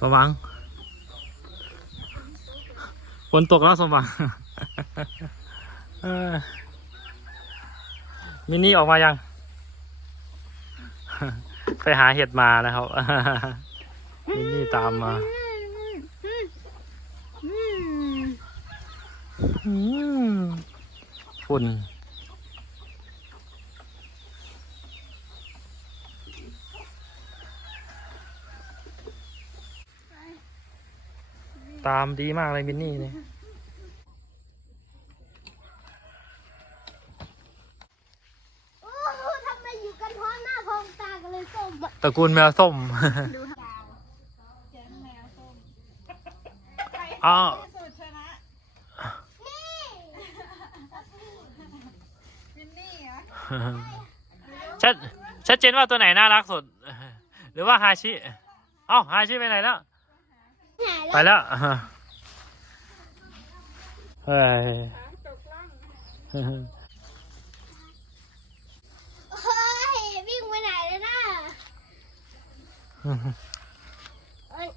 สมหวังฝนตกแล้วสมหวังมินนี่ออกมายัง ไปหาเห็ดมานะครับมินนี่ตามมาฝุ่น ตามดีมากเลยมินนี่เนี่ยโอ้โหทำไมอยู่กันพร้อมหน้าพร้อมตากันเลยส้มอะตระกูลแมวส้มดูดาวแกงแมวส้มใครอ้าวที่สุดชนะนี่วินนี่เหรอชัดชัดเจนว่าตัวไหนน่ารักสุด หรือว่าฮาชิ เอ้าฮาชิไปไหนแล้วหาย ไปแล้วแล้วเฮ้ยตกล่องเฮ้ยวิ่งไปไหนเลยนะอัน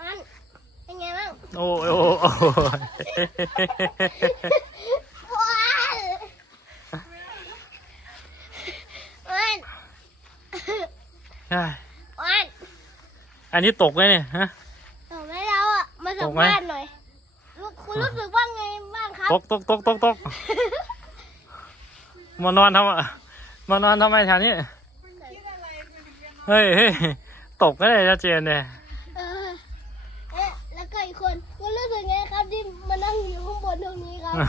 อันเป็นไงบ้างโอ้ยโอ้ยโอ้ยว้าวอันเฮ้ยอันอันนี้ตกไหมเนี่ยฮะ ตมกไหมภาษณ์หน่อยลูกคุณรู้สึกว่าไงบ้างครับ ตกตกตกตกตกมานอนทำไมมานอนทำไมแถวนี้คุณคิดอะไรคุณเรียนเฮ้ยเฮ้ยตกก็ได้ชัดเจนเลยเออเอ๊ะแล้วก็อีกคนคุณรู้สึกไงครับที่มานั่งอยู่ข้างบนตรงนี้ครับ ว่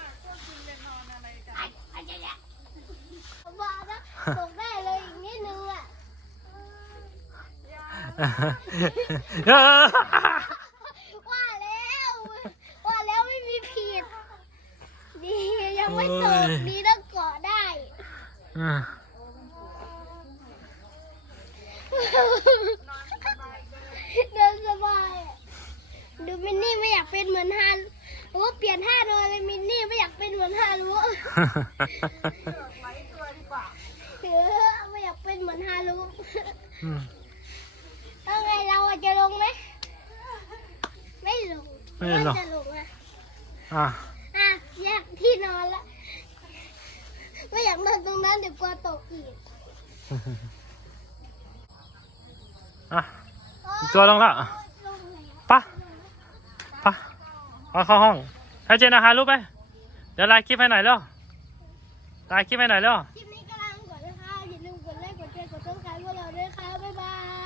าพวกคุณจะนอนอะไรกัน บอกนะตกได้เลยอีกนิดนึงอะ ว่าแล้ว ว่าแล้วไม่มีผิด ดียังไม่ตกโอ้ยดีต้องเกาะได้เดินสบายอะดูมินนี่ไม่อยากเป็นเหมือนฮารุโอ้เปลี่ยนท่านอนเลยมินนี่ไม่อยากเป็นเหมือนฮารุไว้ตัวดีกว่าเออไม่อยากเป็นเหมือนฮารุ ไม่เล่นหรอก ลงอะอะอะอยากที่นอนละ ไม่อยากนอนตรงนั้นเดี๋ยวกลัวตกอีกอะกตัวลงแลลงไหนะไปะปะเอาเข้าห้องให้เจนนะคะลูกไป เดี๋ยวไลค์คลิปให้หน่อยเร็วไลค์คลิปให้หน่อยเร็ว คลิปนี้ก็ลาไก่อนนะคะอย่าลืมกดไลค์กดแชร์กดติดตามพวกเราด้วยค่ะบ๊ายบาย